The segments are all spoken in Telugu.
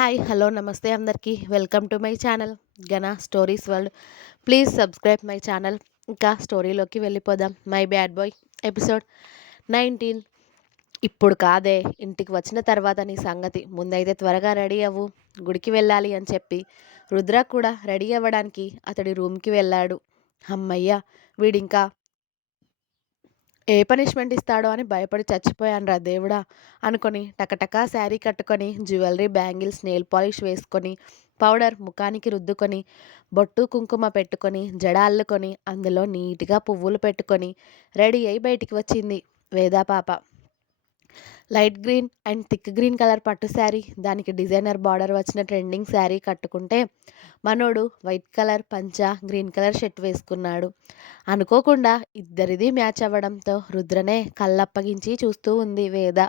హాయ్ హలో నమస్తే అందరికీ welcome to my channel Gana stories world. Please subscribe my channel. ఇంకా స్టోరీలోకి వెళ్ళిపోదాం. My bad boy episode 19. ఇప్పుడు కాదే, ఇంటికి వచ్చిన తర్వాత నీ సంగతి. ముందైతే త్వరగా రెడీ అవ్వు, గుడికి వెళ్ళాలి అని చెప్పి రుద్ర కూడా రెడీ అవ్వడానికి అతడి రూమ్కి వెళ్ళాడు. అమ్మయ్య, వీడింకా ఏ పనిష్మెంట్ ఇస్తాడో అని భయపడి చచ్చిపోయానురా దేవుడా అనుకొని టకటకా శారీ కట్టుకొని జ్యువెలరీ, బ్యాంగిల్స్, నెయిల్ పాలిష్ వేసుకొని పౌడర్ ముఖానికి రుద్దుకొని బొట్టు కుంకుమ పెట్టుకొని జడ అల్లుకొని అందులో నీట్గా పువ్వులు పెట్టుకొని రెడీ అయి బయటికి వచ్చింది వేదా పాప. Light green and thick green colour పట్టు శారీ, దానికి డిజైనర్ బార్డర్ వచ్చిన ట్రెండింగ్ శారీ కట్టుకుంటే మనోడు వైట్ కలర్ పంచా, గ్రీన్ కలర్ షర్ట్ వేసుకున్నాడు. అనుకోకుండా ఇద్దరిది మ్యాచ్ అవ్వడంతో రుద్రనే కళ్ళప్పగించి చూస్తూ ఉంది వేద.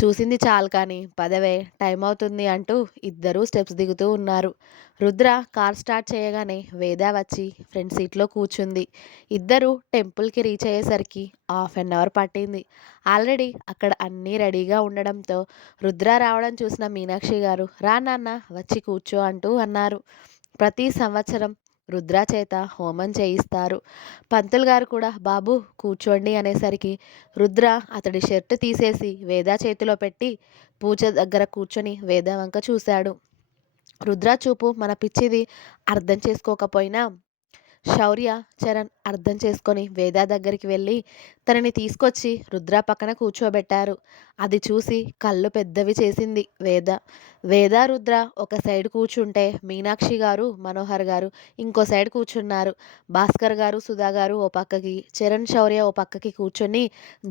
చూసింది చాలు కానీ పదవే, టైం అవుతుంది అంటూ ఇద్దరూ స్టెప్స్ దిగుతూ ఉన్నారు. రుద్ర కార్ స్టార్ట్ చేయగానే వేద వచ్చి ఫ్రంట్ సీట్లో కూర్చుంది. ఇద్దరు టెంపుల్కి రీచ్ అయ్యేసరికి ½ పట్టింది. ఆల్రెడీ అక్కడ అన్నీ రెడీగా ఉండడంతో రుద్ర రావడం చూసిన మీనాక్షి గారు, రా నాన్న వచ్చి కూర్చో అంటూ అన్నారు. ప్రతి సంవత్సరం రుద్ర చేత హోమం చేయిస్తారు. పంతులు గారు కూడా బాబు కూర్చోండి అనేసరికి రుద్ర అతడి షర్ట్ తీసేసి వేద చేతిలో పెట్టి పూజ దగ్గర కూర్చొని వేద వంక చూశాడు. రుద్ర చూపు మన పిచ్చిది అర్థం చేసుకోకపోయినా శౌర్య, చరణ్ అర్థం చేసుకొని వేద దగ్గరికి వెళ్ళి తనని తీసుకొచ్చి రుద్ర పక్కన కూర్చోబెట్టారు. అది చూసి కళ్ళు పెద్దవి చేసింది వేద. వేద, రుద్ర ఒక సైడ్ కూర్చుంటే మీనాక్షి గారు, మనోహర్ గారు ఇంకో సైడ్ కూర్చున్నారు. భాస్కర్ గారు, సుధా గారు ఓ పక్కకి, చరణ్, శౌర్య ఓ పక్కకి కూర్చొని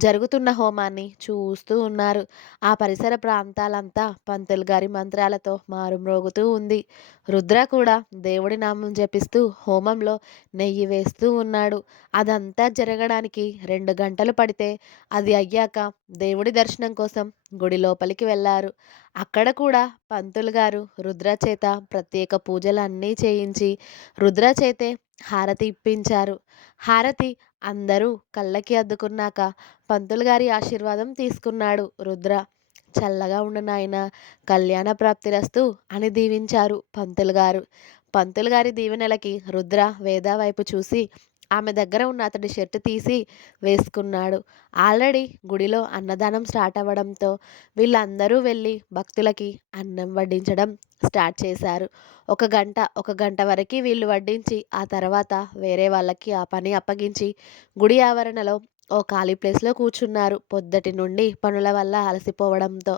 జరుగుతున్న హోమాన్ని చూస్తూ ఉన్నారు. ఆ పరిసర ప్రాంతాలంతా పంతులు గారి మంత్రాలతో మారుమ్రోగుతూ ఉంది. రుద్ర కూడా దేవుడి నామం జపిస్తూ హోమంలో నెయ్యి వేస్తూ ఉన్నాడు. అదంతా జరగడానికి 2 గంటలు పడితే అది అయ్యాక దేవుడి దర్శనం కోసం గుడి లోపలికి వెళ్ళారు. అక్కడ కూడా పంతులు గారు రుద్ర చేత ప్రత్యేక పూజలు అన్నీ చేయించి రుద్ర చేతే హారతి ఇప్పించారు. హారతి అందరూ కళ్ళకి అద్దుకున్నాక పంతులు గారి ఆశీర్వాదం తీసుకున్నాడు రుద్ర. చల్లగా ఉండు నాయన, కళ్యాణ ప్రాప్తిరస్తు అని దీవించారు పంతులు గారు. పంతులు గారి దీవెనలకి రుద్ర వేద వైపు చూసి ఆమె దగ్గర ఉన్న అతడి షర్ట్ తీసి వేసుకున్నాడు. ఆల్రెడీ గుడిలో అన్నదానం స్టార్ట్ అవ్వడంతో వీళ్ళందరూ వెళ్ళి భక్తులకి అన్నం వడ్డించడం స్టార్ట్ చేశారు. ఒక గంట వరకు వీళ్ళు వడ్డించి ఆ తర్వాత వేరే వాళ్ళకి ఆ పని అప్పగించి గుడి ఆవరణలో ఓ ఖాళీ ప్లేస్లో కూర్చున్నారు. పొద్దటి నుండి పనుల వల్ల అలసిపోవడంతో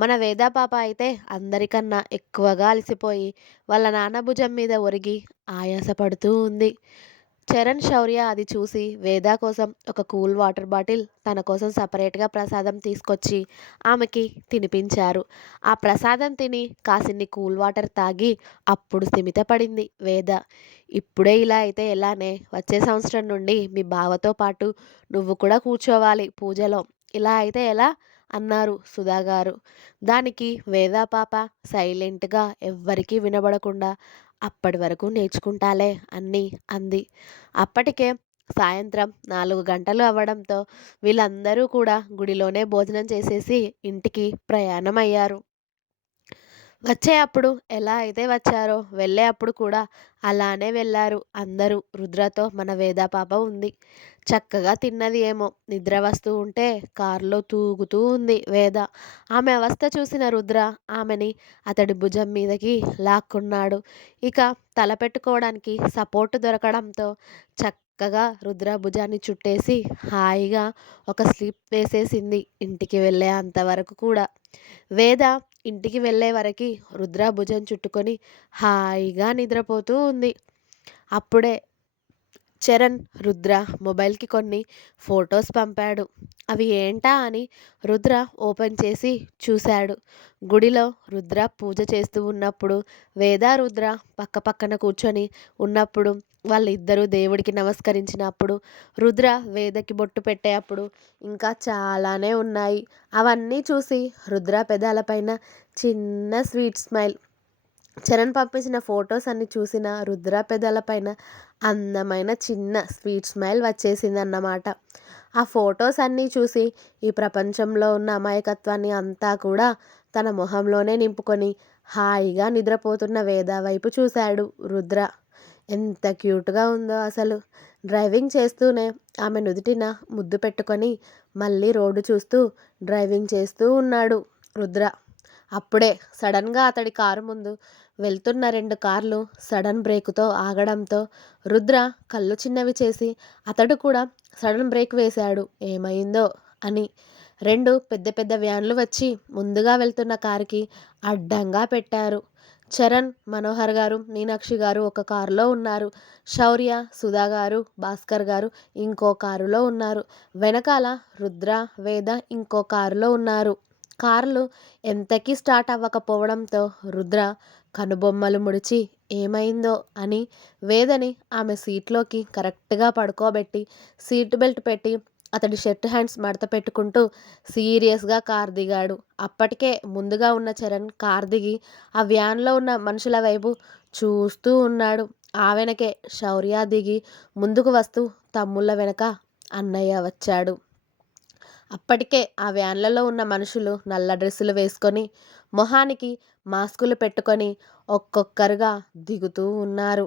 మన వేదా పాప అయితే అందరికన్నా ఎక్కువగా అలసిపోయి వాళ్ళ నాన్న భుజం మీద ఒరిగి ఆయాసపడుతూ ఉంది. చరణ్, శౌర్య అది చూసి వేద కోసం ఒక కూల్ వాటర్ బాటిల్ తన కోసం సపరేట్గా ప్రసాదం తీసుకొచ్చి ఆమెకి తినిపించారు. ఆ ప్రసాదం తిని కాసిన్ని కూల్ వాటర్ తాగి అప్పుడు స్థిమితపడింది వేద. ఇప్పుడే ఇలా అయితే ఎలానే, వచ్చే సంవత్సరం నుండి మీ బావతో పాటు నువ్వు కూడా కూర్చోవాలి పూజలో, ఇలా అయితే ఎలా అన్నారు సుధాగారు. దానికి వేద పాప సైలెంట్గా ఎవ్వరికీ వినబడకుండా అప్పటి వరకు నేర్చుకుంటాలే అన్నీ అంది. అప్పటికే సాయంత్రం 4 గంటలు అవ్వడంతో వీళ్ళందరూ కూడా గుడిలోనే భోజనం చేసేసి ఇంటికి ప్రయాణం అయ్యారు. వచ్చే అప్పుడు ఎలా అయితే వచ్చారో వెళ్ళే అప్పుడు కూడా అలానే వెళ్ళారు అందరూ. రుద్రతో మన వేద పాప ఉంది. చక్కగా తిన్నది ఏమో, నిద్ర వస్తూ ఉంటే కారులో తూగుతూ ఉంది వేద. ఆమె అవస్థ చూసిన రుద్ర ఆమెని అతడి భుజం మీదకి లాక్కున్నాడు. ఇక తల పెట్టుకోవడానికి సపోర్ట్ దొరకడంతో చక్కగా రుద్ర భుజాన్ని చుట్టేసి హాయిగా ఒక స్లీప్ వేసేసింది ఇంటికి వెళ్ళే అంతవరకు కూడా. వేద ఇంటికి వెళ్ళే వరకు రుద్ర భుజం చుట్టుకొని హాయిగా నిద్రపోతూ ఉంది. అప్పుడే చరణ్ రుద్ర మొబైల్కి కొన్ని ఫొటోస్ పంపాడు. అవి ఏంటా అని రుద్ర ఓపెన్ చేసి చూశాడు. గుడిలో రుద్ర పూజ చేస్తూ ఉన్నప్పుడు వేద, రుద్ర పక్క పక్కన కూర్చొని ఉన్నప్పుడు, వాళ్ళిద్దరూ దేవుడికి నమస్కరించినప్పుడు, రుద్ర వేదకి బొట్టు పెట్టే అప్పుడు ఇంకా చాలానే ఉన్నాయి. అవన్నీ చూసి రుద్ర పెదాలపైన చిన్న స్వీట్ స్మైల్. చరణ్ పంపించిన ఫొటోస్ అన్ని చూసిన రుద్ర పెదాలపైన అందమైన చిన్న స్వీట్ స్మైల్ వచ్చేసిందన్నమాట. ఆ ఫొటోస్ అన్నీ చూసి ఈ ప్రపంచంలో ఉన్న అమాయకత్వాన్ని అంతా కూడా తన మొహంలోనే నింపుకొని హాయిగా నిద్రపోతున్న వేద వైపు చూశాడు రుద్ర. ఎంత క్యూట్గా ఉందో అసలు. డ్రైవింగ్ చేస్తూనే ఆమె నుదుటిన ముద్దు పెట్టుకొని మళ్ళీ రోడ్డు చూస్తూ డ్రైవింగ్ చేస్తూ ఉన్నాడు రుద్ర. అప్పుడే సడన్గా అతడి కారు ముందు వెళ్తున్న 2 కార్లు సడన్ బ్రేకుతో ఆగడంతో రుద్ర కళ్ళు చిన్నవి చేసి అతడు కూడా సడన్ బ్రేక్ వేశాడు. ఏమైందో అని. 2 పెద్ద పెద్ద వ్యాన్లు వచ్చి ముందుగా వెళ్తున్న కారుకి అడ్డంగా పెట్టారు. చరణ్, మనోహర్ గారు, మీనాక్షి గారు ఒక కారులో ఉన్నారు. శౌర్య, సుధా గారు, భాస్కర్ గారు ఇంకో కారులో ఉన్నారు. వెనకాల రుద్ర, వేద ఇంకో కారులో ఉన్నారు. కార్లు ఎంతకీ స్టార్ట్ అవ్వకపోవడంతో రుద్ర కనుబొమ్మలు ముడిచి ఏమైందో అని వేదని ఆమె సీట్లోకి కరెక్ట్గా పడుకోబెట్టి సీట్ బెల్ట్ పెట్టి అతడి షర్ట్ హ్యాండ్స్ మడత పెట్టుకుంటూ సీరియస్గా కార్ దిగాడు. అప్పటికే ముందుగా ఉన్న చరణ్ కార్ దిగి ఆ వ్యాన్లో ఉన్న మనుషుల వైపు చూస్తూ ఉన్నాడు. ఆ వెనకే శౌర్య దిగి ముందుకు వస్తూ తమ్ముళ్ళ వెనక అన్నయ్య వచ్చాడు. అప్పటికే ఆ వ్యాన్లలో ఉన్న మనుషులు నల్ల డ్రెస్సులు వేసుకొని మొహానికి మాస్కులు పెట్టుకొని ఒక్కొక్కరుగా దిగుతూ ఉన్నారు.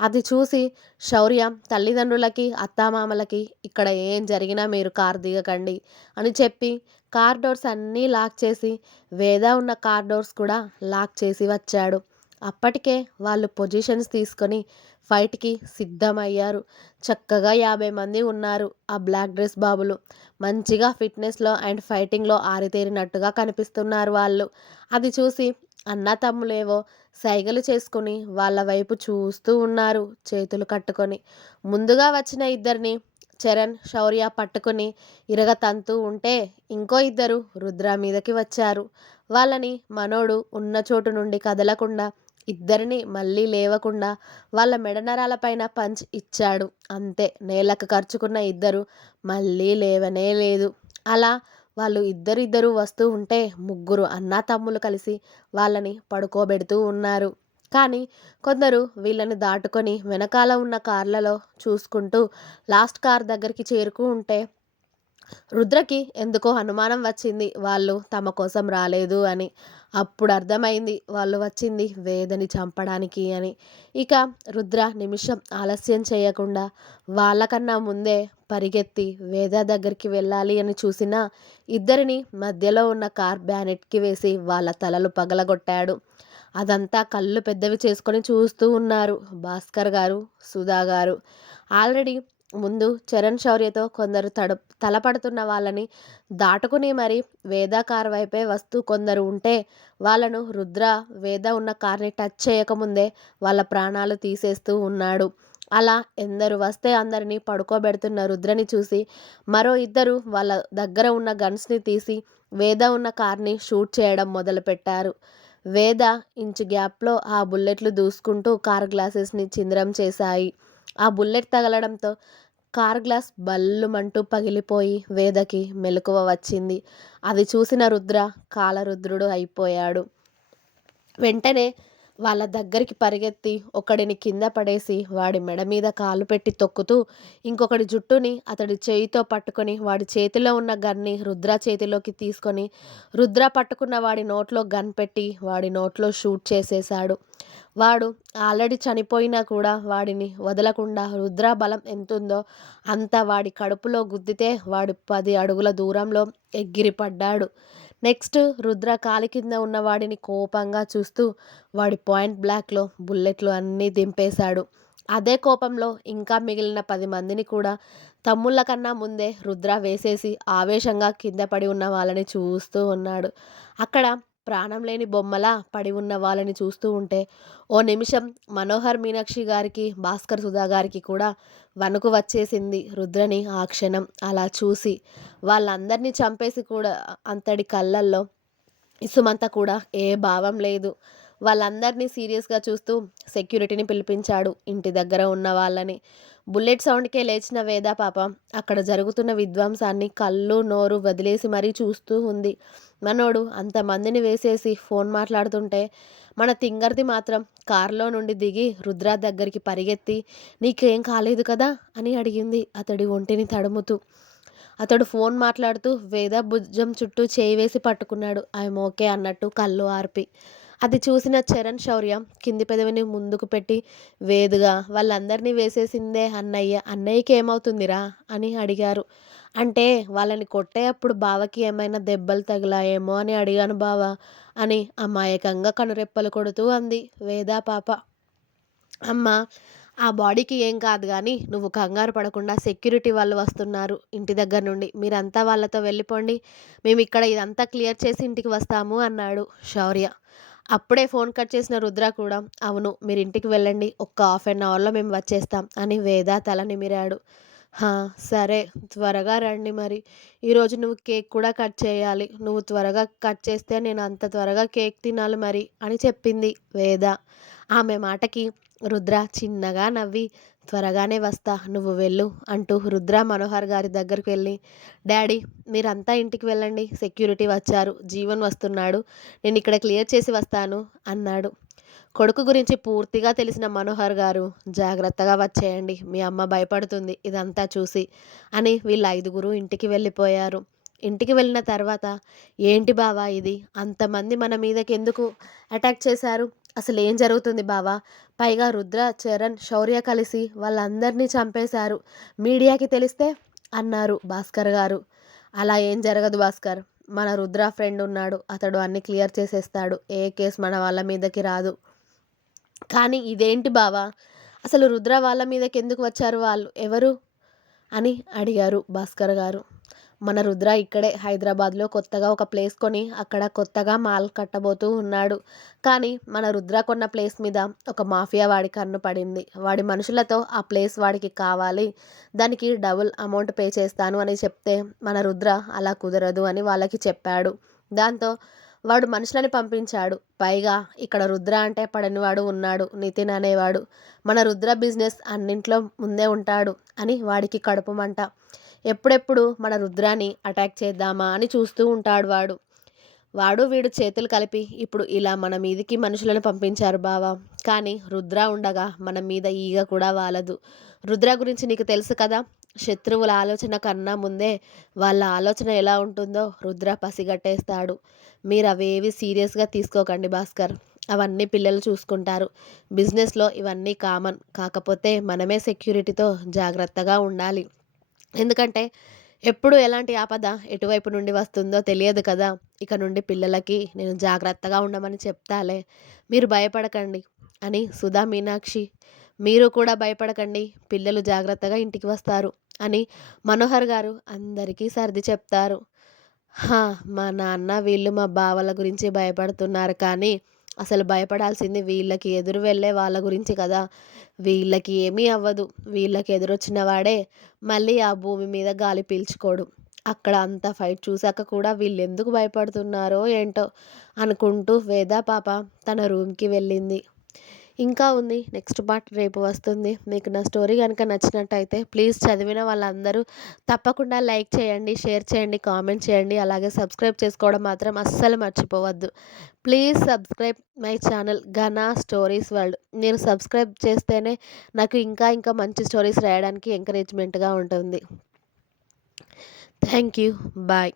అది చూసి శౌర్య తల్లిదండ్రులకి, అత్తామామలకి ఇక్కడ ఏం జరిగినా మీరు కార్ దిగకండి అని చెప్పి కార్ డోర్స్ అన్నీ లాక్ చేసి వేద ఉన్న కార్ డోర్స్ కూడా లాక్ చేసి వచ్చాడు. అప్పటికే వాళ్ళు పొజిషన్స్ తీసుకొని ఫైట్కి సిద్ధమయ్యారు. చక్కగా 50 మంది ఉన్నారు ఆ బ్లాక్ డ్రెస్ బాబులు. మంచిగా ఫిట్నెస్లో అండ్ ఫైటింగ్లో ఆరితేరినట్టుగా కనిపిస్తున్నారు వాళ్ళు. అది చూసి అన్నా తమ్ములేవో సైగలు చేసుకుని వాళ్ళ వైపు చూస్తూ ఉన్నారు చేతులు కట్టుకొని. ముందుగా వచ్చిన ఇద్దరిని చరణ్, శౌర్య పట్టుకుని ఇరగతంతూ ఉంటే ఇంకో ఇద్దరు రుద్ర మీదకి వచ్చారు. వాళ్ళని మనోడు ఉన్న చోటు నుండి కదలకుండా ఇద్దరిని మళ్ళీ లేవకుండా వాళ్ళ మెడనరాలపైన పంచ్ ఇచ్చాడు. అంతే, నేలకు ఖర్చుకున్న ఇద్దరు మళ్ళీ లేవనే లేదు. అలా వాళ్ళు ఇద్దరిద్దరు వస్తూ ఉంటే ముగ్గురు అన్నా తమ్ములు కలిసి వాళ్ళని పడుకోబెడుతూ ఉన్నారు. కానీ కొందరు వీళ్ళని దాటుకొని వెనకాల ఉన్న కార్లలో చూసుకుంటూ లాస్ట్ కార్ దగ్గరికి చేరుకు ఉంటే రుద్రకి ఎందుకో అనుమానం వచ్చింది వాళ్ళు తమ కోసం రాలేదు అని. అప్పుడు అర్థమైంది వాళ్ళు వచ్చింది వేదని చంపడానికి అని. ఇక రుద్ర నిమిషం ఆలస్యం చేయకుండా వాళ్ళకన్నా ముందే పరిగెత్తి వేద దగ్గరికి వెళ్ళాలి అని చూసిన ఇద్దరిని మధ్యలో ఉన్న కార్ బ్యానెట్కి వేసి వాళ్ళ తలలు పగలగొట్టాడు. అదంతా కళ్ళు పెద్దవి చేసుకొని చూస్తూ ఉన్నారు భాస్కర్ గారు, సుధా గారు. ఆల్రెడీ ముందు చరణ్, శౌర్యతో కొందరు తలపడుతున్న వాళ్ళని దాటుకుని మరి వేద కార్ వైపే వస్తూ కొందరు ఉంటే వాళ్ళను రుద్ర వేద ఉన్న కార్ని టచ్ చేయకముందే వాళ్ళ ప్రాణాలు తీసేస్తూ ఉన్నాడు. అలా ఎందరు వస్తే అందరినీ పడుకోబెడుతున్న రుద్రని చూసి మరో ఇద్దరు వాళ్ళ దగ్గర ఉన్న గన్స్ని తీసి వేద ఉన్న కార్ని షూట్ చేయడం మొదలుపెట్టారు. వేద ఇంచు గ్యాప్లో ఆ బుల్లెట్లు దూసుకుంటూ కార్ గ్లాసెస్ని చింద్రం చేశాయి. ఆ బుల్లెట్ తగలడంతో కార్ గ్లాస్ బల్లుమంటూ పగిలిపోయి వేదకి మెలకువ వచ్చింది. అది చూసిన రుద్ర కాలరుద్రుడు అయిపోయాడు. వెంటనే వాళ్ళ దగ్గరికి పరిగెత్తి ఒకడిని కింద పడేసి వాడి మెడ మీద కాలు పెట్టి తొక్కుతూ ఇంకొకడి జుట్టుని అతడి చేయితో పట్టుకొని వాడి చేతిలో ఉన్న గన్ని రుద్ర చేతిలోకి తీసుకొని రుద్ర పట్టుకున్న వాడి నోట్లో గన్ పెట్టి వాడి నోట్లో షూట్ చేసేశాడు. వాడు ఆల్రెడీ చనిపోయినా కూడా వాడిని వదలకుండా రుద్ర బలం ఎంతుందో అంత వాడి కడుపులో గుద్దితే వాడు 10 అడుగుల దూరంలో ఎగిరిపడ్డాడు. నెక్స్ట్ రుద్ర కాలి కింద ఉన్న వాడిని కోపంగా చూస్తూ వాడి పాయింట్ బ్లాక్లో బుల్లెట్లు అన్నీ దింపేశాడు. అదే కోపంలో ఇంకా మిగిలిన 10 మందిని కూడా తమ్ముళ్ళ కన్నా ముందే రుద్ర వేసేసి ఆవేశంగా కింద పడి ఉన్న వాళ్ళని చూస్తూ ఉన్నాడు. అక్కడ ప్రాణం లేని బొమ్మలా పడి ఉన్న వాళ్ళని చూస్తూ ఉంటే ఓ నిమిషం మనోహర్, మీనాక్షి గారికి, భాస్కర్, సుధా గారికి కూడా వణుకు వచ్చేసింది రుద్రని ఆ క్షణం అలా చూసి. వాళ్ళందరినీ చంపేసి కూడా అంతడి కళ్ళల్లో ఇసుమంత కూడా ఏ భావం లేదు. వాళ్ళందరినీ సీరియస్గా చూస్తూ సెక్యూరిటీని పిలిపించాడు ఇంటి దగ్గర ఉన్న వాళ్ళని. బుల్లెట్ సౌండ్కే లేచిన వేద పాపం అక్కడ జరుగుతున్న విధ్వంసాన్ని కళ్ళు నోరు వదిలేసి మరీ చూస్తూ ఉంది. మనోడు అంతమందిని వేసేసి ఫోన్ మాట్లాడుతుంటే మన తింగర్ది మాత్రం కారులో నుండి దిగి రుద్ర దగ్గరికి పరిగెత్తి నీకేం కాలేదు కదా అని అడిగింది అతడి ఒంటిని తడుముతూ. అతడు ఫోన్ మాట్లాడుతూ వేద భుజం చుట్టూ చేయి వేసి పట్టుకున్నాడు. ఐఎమ్ ఓకే అన్నట్టు కళ్ళు ఆర్పి. అది చూసిన చరణ్, శౌర్య కింది పెదవిని ముందుకు పెట్టి వేదుగా వాళ్ళందరినీ వేసేసిందే అన్నయ్య. అన్నయ్యకి ఏమవుతుందిరా అని అడిగారు. అంటే వాళ్ళని కొట్టేటప్పుడు బావకి ఏమైనా దెబ్బలు తగిలాయేమో అని అడిగాను బావ అని అమాయకంగా కనురెప్పలు కొడుతూ అంది వేదా పాప. అమ్మ, ఆ బాడీకి ఏం కాదు గానీ నువ్వు కంగారు పడకుండా సెక్యూరిటీ వాళ్ళు వస్తున్నారు ఇంటి దగ్గర నుండి. మీరంతా వాళ్ళతో వెళ్ళిపోండి. మేమిక్కడ ఇదంతా క్లియర్ చేసి ఇంటికి వస్తాము అన్నాడు శౌర్య. అప్పుడే ఫోన్ కట్ చేసిన రుద్ర కూడా అవును మీరు ఇంటికి వెళ్ళండి. ఒక్క హాఫ్ అన్ అవర్‌లో మేము వచ్చేస్తాం అని వేద తల నిమిరాడు. హా! సరే త్వరగా రండి మరి. ఈరోజు నువ్వు కేక్ కూడా కట్ చేయాలి. నువ్వు త్వరగా కట్ చేస్తే నేను అంత త్వరగా కేక్ తినాలి మరి అని చెప్పింది వేద. ఆమె మాటకి రుద్ర చిన్నగా నవ్వి త్వరగానే వస్తా నువ్వు వెళ్ళు అంటూ రుద్ర మనోహర్ గారి దగ్గరికి వెళ్ళి డాడీ మీరంతా ఇంటికి వెళ్ళండి. సెక్యూరిటీ వచ్చారు. జీవన్ వస్తున్నాడు. నేను ఇక్కడ క్లియర్ చేసి వస్తాను అన్నాడు. కొడుకు గురించి పూర్తిగా తెలిసిన మనోహర్ గారు జాగ్రత్తగా వచ్చేయండి. మీ అమ్మ భయపడుతుంది ఇదంతా చూసి అని వీళ్ళ ఐదుగురు ఇంటికి వెళ్ళిపోయారు. ఇంటికి వెళ్ళిన తర్వాత ఏంటి బావా ఇది? అంతమంది మన మీదకి ఎందుకు అటాక్ చేశారు? అసలు ఏం జరుగుతుంది బావా? పైగా రుద్ర, చరణ్, శౌర్య కలిసి వాళ్ళందరినీ చంపేశారు. మీడియాకి తెలిస్తే అన్నారు భాస్కర్ గారు. అలా ఏం జరగదు భాస్కర్. మన రుద్ర ఫ్రెండ్ ఉన్నాడు. అతడు అన్ని క్లియర్ చేసేస్తాడు. ఏ కేసు మన వాళ్ళ మీదకి రాదు. కానీ ఇదేంటి బావా? అసలు రుద్ర వాళ్ళ మీదకి ఎందుకు వచ్చారు? వాళ్ళు ఎవరు అని అడిగారు భాస్కర్ గారు. మన రుద్ర ఇక్కడే హైదరాబాద్లో కొత్తగా ఒక ప్లేస్ కొని అక్కడ కొత్తగా మాల్ కట్టబోతూ ఉన్నాడు. కానీ మన రుద్ర కొన్న ప్లేస్ మీద ఒక మాఫియా వాడి కన్ను పడింది. వాడి మనుషులతో ఆ ప్లేస్ వాడికి కావాలి, దానికి డబుల్ అమౌంట్ పే చేస్తాను అని చెప్తే మన రుద్ర అలా కుదరదు అని వాళ్ళకి చెప్పాడు. దాంతో వాడు మనుషులని పంపించాడు. పైగా ఇక్కడ రుద్ర అంటే పడనివాడు ఉన్నాడు, నితిన్ అనేవాడు. మన రుద్ర బిజినెస్ అన్నింట్లో ముందే ఉంటాడు అని వాడికి కడుపు మంట. ఎప్పుడెప్పుడు మన రుద్రాని అటాక్ చేద్దామా అని చూస్తూ ఉంటాడు వాడు. వాడు వీడు చేతులు కలిపి ఇప్పుడు ఇలా మన మీదికి మనుషులను పంపించారు బావా. కానీ రుద్ర ఉండగా మన మీద ఈగ కూడా వాలదు. రుద్ర గురించి నీకు తెలుసు కదా. శత్రువుల ఆలోచన కన్నా ముందే వాళ్ళ ఆలోచన ఎలా ఉంటుందో రుద్ర పసిగట్టేస్తాడు. మీరు అవేవి సీరియస్గా తీసుకోకండి భాస్కర్. అవన్నీ పిల్లలు చూసుకుంటారు. బిజినెస్లో ఇవన్నీ కామన్. కాకపోతే మనమే సెక్యూరిటీతో జాగ్రత్తగా ఉండాలి. ఎందుకంటే ఎప్పుడు ఎలాంటి ఆపద ఎటువైపు నుండి వస్తుందో తెలియదు కదా. ఇక నుండి పిల్లలకి నేను జాగ్రత్తగా ఉండమని చెప్తాలే. మీరు భయపడకండి అని సుధా, మీనాక్షి మీరు కూడా భయపడకండి. పిల్లలు జాగ్రత్తగా ఇంటికి వస్తారు అని మనోహర్ గారు అందరికీ సర్ది చెప్తారు. హా! మా నాన్న వీళ్ళు మా బావల గురించి భయపడుతున్నారు కానీ అసలు భయపడాల్సింది వీళ్ళకి ఎదురు వెళ్ళే వాళ్ళ గురించి కదా. వీళ్ళకి ఏమీ అవ్వదు. వీళ్ళకి ఎదురొచ్చిన వాడే మళ్ళీ ఆ భూమి మీద గాలి పీల్చుకోడు. అక్కడ అంత ఫైట్ చూశాక కూడా వీళ్ళెందుకు భయపడుతున్నారో ఏంటో అనుకుంటూ వేద పాప తన రూమ్కి వెళ్ళింది. ఇంకా ఉంది. నెక్స్ట్ పార్ట్ రేపు వస్తుంది. మీకు నా స్టోరీ కనుక నచ్చినట్టయితే ప్లీజ్ చదివిన వాళ్ళందరూ తప్పకుండా లైక్ చేయండి, షేర్ చేయండి, కామెంట్ చేయండి. అలాగే సబ్స్క్రైబ్ చేసుకోవడం మాత్రం అస్సలు మర్చిపోవద్దు. Please subscribe my channel Ghana stories world. నేను సబ్స్క్రైబ్ చేస్తేనే నాకు ఇంకా ఇంకా మంచి స్టోరీస్ రాయడానికి ఎంకరేజ్మెంట్గా ఉంటుంది. Thank you. బాయ్.